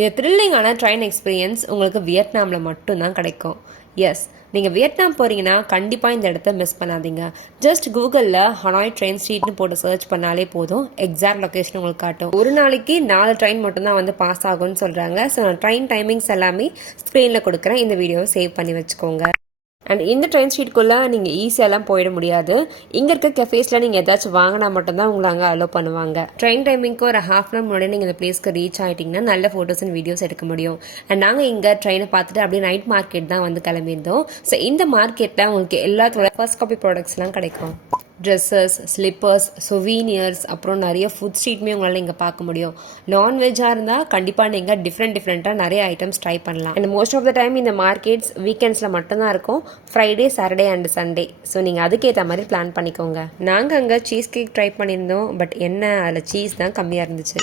இது த்ரில்லிங்கான train experience உங்களுக்கு வியட்நாமில் மட்டும்தான் கிடைக்கும். எஸ், நீங்கள் வியட்நாம் போகிறீங்கன்னா கண்டிப்பாக இந்த இடத்த மிஸ் பண்ணாதீங்க. ஜஸ்ட் கூகுளில் ஹனாய் ட்ரெயின் ஸ்ட்ரீட்னு போட்டு சர்ச் பண்ணாலே போதும், எக்ஸாக்ட் லொக்கேஷன் உங்களுக்கு காட்டும். ஒரு நாளைக்கு 4 ட்ரெயின் மட்டும்தான் வந்து பாஸ் ஆகும்னு சொல்கிறாங்க. ஸோ நான் ட்ரெயின் டைமிங்ஸ் எல்லாமே ஸ்க்ரீனில் கொடுக்குறேன், இந்த வீடியோவை சேவ் பண்ணி வச்சுக்கோங்க. அண்ட் இந்த ட்ரெயின் ஸ்ட்ரீட்குள்ளே நீங்கள் ஈஸியாலாம் போயிட முடியாது. இங்கே இருக்க கெஃபேஸில் நீங்கள் ஏதாச்சும் வாங்கினா மட்டும்தான் உங்களை அங்கே அலோவ் பண்ணுவாங்க. ட்ரெயின் டைமிங்க்கு ஒரு ஹாஃப் அன் முன்னாடி நீங்கள் இந்த பிளேஸ்க்கு ரீச் ஆகிட்டிங்கன்னா நல்ல ஃபோட்டோஸ் அண்ட் வீடியோஸ் எடுக்க முடியும். அண்ட் நாங்கள் இங்கே ட்ரெயினை பார்த்துட்டு அப்படியே நைட் மார்க்கெட் தான் வந்து கிளம்பியிருந்தோம். ஸோ இந்த மார்க்கெட்டில் உங்களுக்கு எல்லாத்தோட ஃபர்ஸ்ட் காப்பி ப்ராடக்ட்ஸ்லாம் கிடைக்கும். ட்ரெஸ்ஸஸ், ஸ்லிப்பர்ஸ், சொவீனியர்ஸ், அப்புறம் நிறைய ஃபுட் ஸ்ட்ரீட்மே உங்களால் இங்கே பார்க்க முடியும். நான்வெஜ்ஜாக இருந்தால் கண்டிப்பாக நீங்கள் டிஃப்ரெண்ட்டாக நிறைய ஐட்டம்ஸ் ட்ரை பண்ணலாம். And most of the time இந்த மார்க்கெட்ஸ் வீக்கெண்ட்ஸில் மட்டும்தான் இருக்கும், Friday, Saturday and Sunday. So நீங்கள் அதுக்கேற்ற மாதிரி பிளான் பண்ணிக்கோங்க. நாங்கள் அங்கே சீஸ் கேக் ட்ரை பண்ணியிருந்தோம், பட் என்ன அதில் சீஸ் தான் கம்மியாக இருந்துச்சு.